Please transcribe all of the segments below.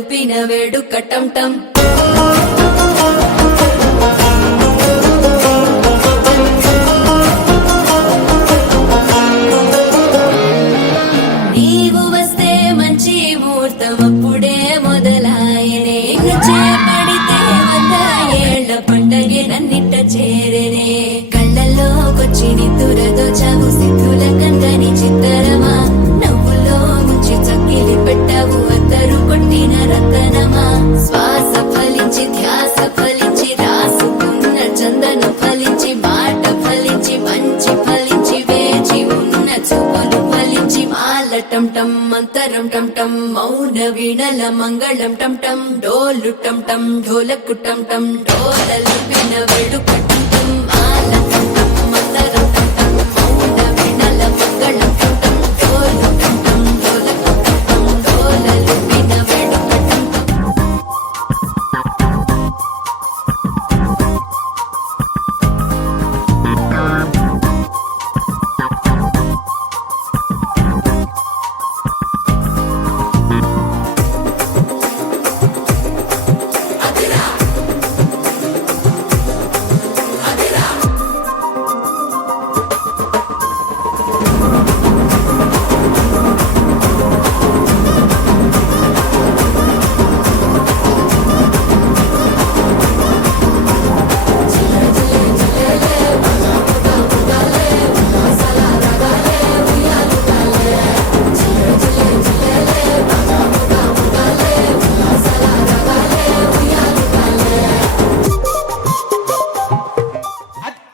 లుపిన వేడుక టం టం నీవు వస్తే మంచి ముహూర్తం అప్పుడే మొదలాయనే చేపడితే 100 ఏళ్ల పండగే నన్నిట్ట చేరనే కళ్ళల్లోకొచ్చి నిద్దురదో చావు సిద్ధుల కందని చిత్తరమా నవ్వులో ముంచి చక్కిలి పెట్టావు అద్దరు కొట్టిన రతనమా శ్వాస ఫలించి ధ్యాస ఫలించి రాసుకున్న చందను ఫలించి మాట ఫలించి మంచి ఫలించి వేచి ఉన్న చూపులు ఫలించి మాల టం టం మంతరం టం టం మౌన వీణల మంగళం టం టం డోలు టం టం ఢోలకు టం టం డోలలు విన వేడుక టం టం మాల టం టం మంతరం టం టం మౌన వీణల మంగళం టం టం డోలు టం టం ఢోలకు టం టం డోలలు విన వేడుక టం టం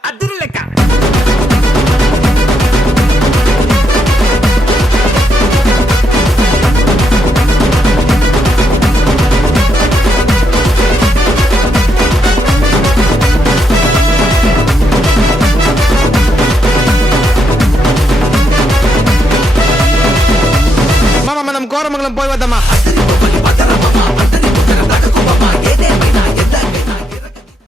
అద్దరు లెక్క మనం కోరమంగళం పోయి వద్దామా.